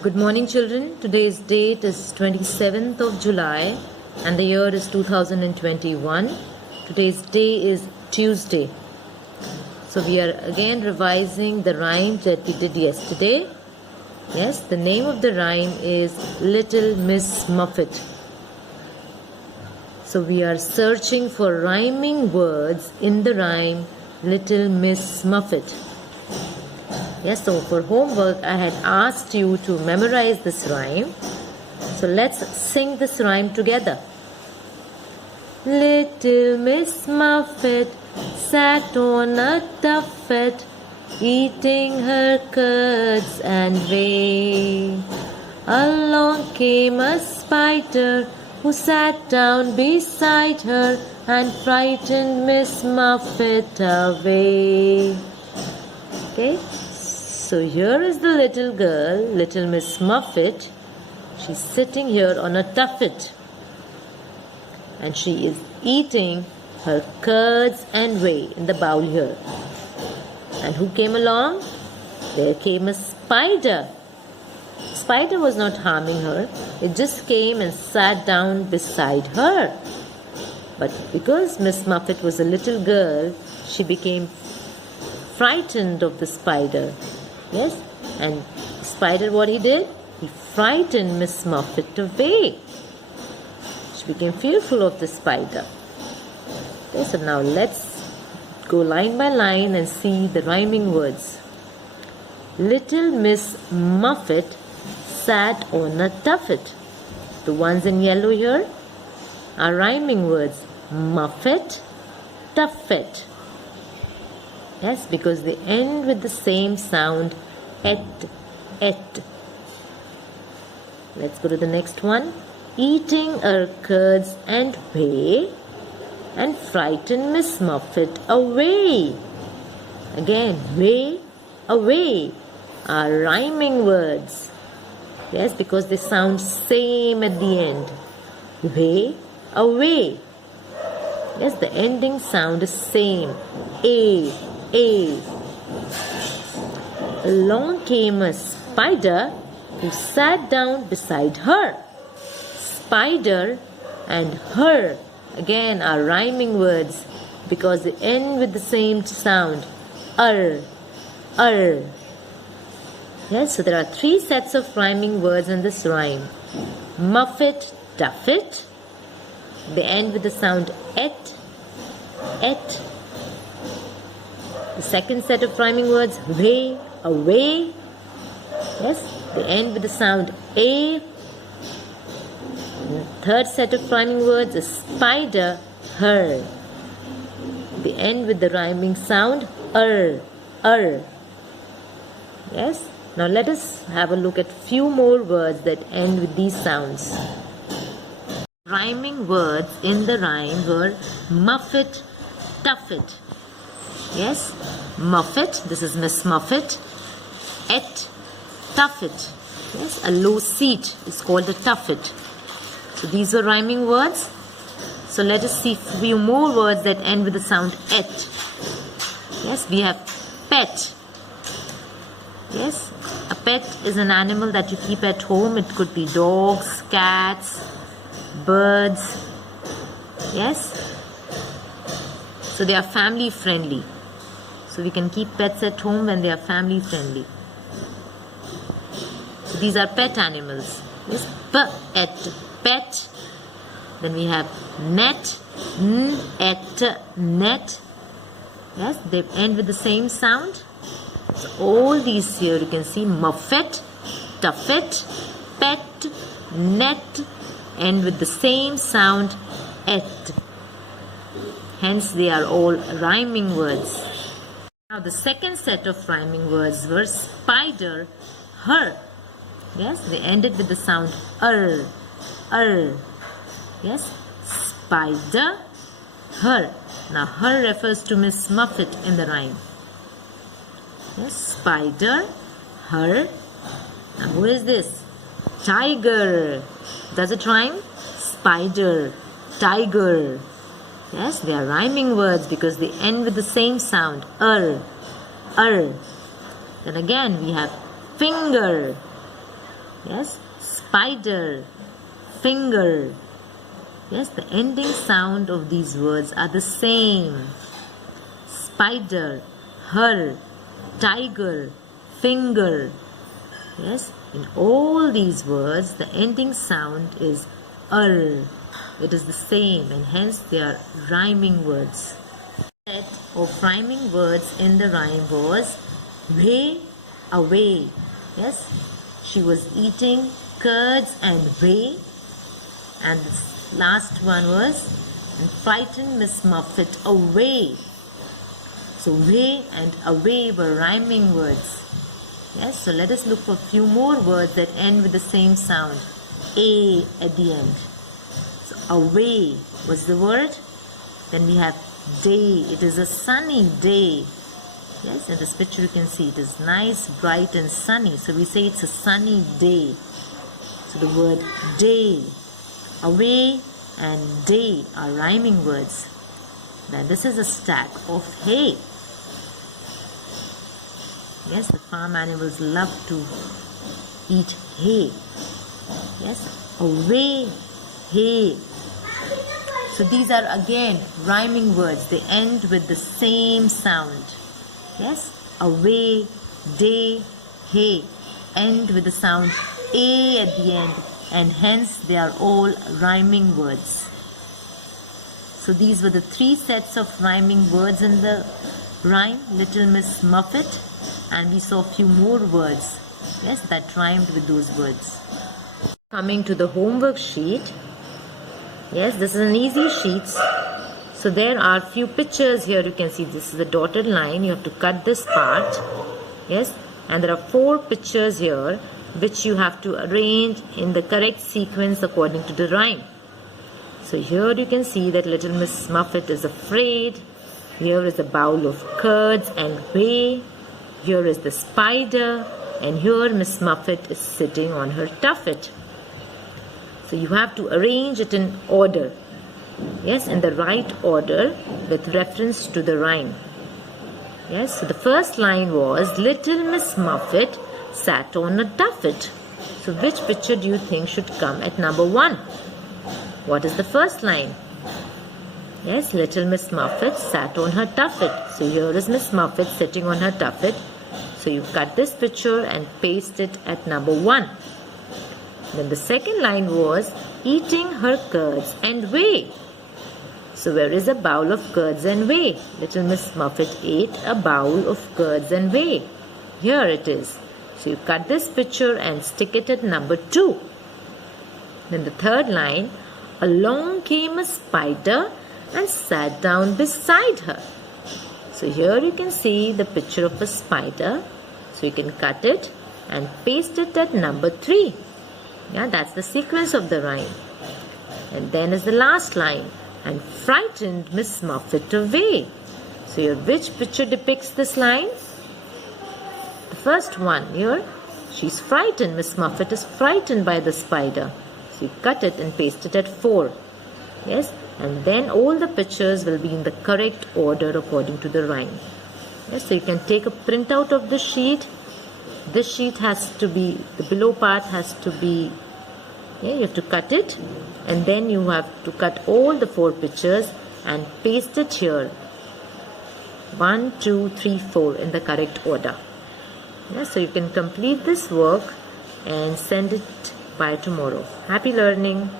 Good morning, children. Today's date is 27th of July and the year is 2021. Today's day is Tuesday. So we are again revising the rhyme that we did yesterday. Yes, the name of the rhyme is Little Miss Muffet. So we are searching for rhyming words in the rhyme Little Miss Muffet. Yes, so for homework, I had asked you to memorize this rhyme. So let's sing this rhyme together. Little Miss Muffet sat on a tuffet, eating her curds and whey. Along came a spider who sat down beside her and frightened Miss Muffet away. Okay. So here is the little girl, Little Miss Muffet. She's sitting here on a tuffet. And she is eating her curds and whey in the bowl here. And who came along? There came a spider. Spider was not harming her. It just came and sat down beside her. But because Miss Muffet was a little girl, she became frightened of the spider. Yes, and spider, what he did? He frightened Miss Muffet away. She became fearful of the spider. Okay, so now let's go line by line and see the rhyming words. Little Miss Muffet sat on a tuffet. The ones in yellow here are rhyming words. Muffet, tuffet. Yes, because they end with the same sound, et. Let's go to the next one. Eating her curds and whey and frighten Miss Muffet away. Again, way, away are rhyming words. Yes, because they sound same at the end. Way, away. Yes, the ending sound is same. A. Along came a spider who sat down beside her. Spider and her again are rhyming words because they end with the same sound. Yes, so there are three sets of rhyming words in this rhyme. Muffet, tuffet. They end with the sound et. The second set of rhyming words, way, away. Yes, they end with the sound a. The third set of rhyming words is spider, her. They end with the rhyming sound Yes. Now let us have a look at few more words that end with these sounds. Rhyming words in the rhyme were muffet, tuffet. Yes, Muffet, this is Miss Muffet. Et, tuffet. Yes, a low seat is called a tuffet. So these are rhyming words. So let us see few more words that end with the sound et. Yes, we have pet. Yes, a pet is an animal that you keep at home. It could be dogs, cats, birds. Yes, so they are family friendly. So we can keep pets at home when they are family friendly. So these are pet animals. Yes, pet. Then we have net, net. Yes, they end with the same sound. So all these here you can see muffet, tuffet, pet, net end with the same sound et. Hence they are all rhyming words. Now the second set of rhyming words were spider, her. Yes, they ended with the sound Yes, spider, her. Now her refers to Miss Muffet in the rhyme. Yes, spider, her. Now who is this? Tiger. Does it rhyme? Spider, tiger. Yes, they are rhyming words because they end with the same sound. Then again we have finger. Yes, spider, finger. Yes, the ending sound of these words are the same. Spider, her, tiger, finger. Yes, in all these words, the ending sound is er. It is the same, and hence they are rhyming words. The set of rhyming words in the rhyme was way, away. Yes, she was eating curds and whey. And this last one was frightened Miss Muffet away. So way and away were rhyming words. Yes, so let us look for a few more words that end with the same sound. A at the end. So away was the word. Then we have day. It is a sunny day. Yes, in this picture you can see it is nice, bright and sunny. So we say it's a sunny day. So the word day, away and day are rhyming words. Then this is a stack of hay. Yes, the farm animals love to eat hay. Yes, away, hay. So these are again rhyming words. They end with the same sound. Yes, away, day, hay end with the sound A at the end, and hence they are all rhyming words. So these were the 3 sets of rhyming words in the rhyme Little Miss Muffet, and we saw a few more words, yes, that rhymed with those words. Coming to the homework sheet. Yes, this is an easy sheet. So there are few pictures here. You can see this is the dotted line. You have to cut this part. Yes, and there are 4 pictures here which you have to arrange in the correct sequence according to the rhyme. So here you can see that Little Miss Muffet is afraid. Here is a bowl of curds and whey. Here is the spider, and here Miss Muffet is sitting on her tuffet. So you have to arrange it in order. Yes, in the right order with reference to the rhyme. Yes, so the first line was Little Miss Muffet sat on a tuffet. So which picture do you think should come at number 1? What is the first line? Yes, Little Miss Muffet sat on her tuffet. So here is Miss Muffet sitting on her tuffet. So you cut this picture and paste it at number 1. Then the second line was eating her curds and whey. So where is a bowl of curds and whey? Little Miss Muffet ate a bowl of curds and whey. Here it is. So you cut this picture and stick it at number 2. Then the third line, along came a spider and sat down beside her. So here you can see the picture of a spider. So you can cut it and paste it at number 3. Yeah, that's the sequence of the rhyme. And then is the last line, and frightened Miss Muffet away. So here which picture depicts this line? The first one here. She's frightened. Miss Muffet is frightened by the spider. So you cut it and paste it at 4. Yes, and then all the pictures will be in the correct order according to the rhyme. Yes, so you can take a printout of the sheet. This sheet has to be, the below part has to be, yeah, you have to cut it, and then you have to cut all the 4 pictures and paste it here. 1, 2, 3, 4 in the correct order. Yeah, so you can complete this work and send it by tomorrow. Happy learning!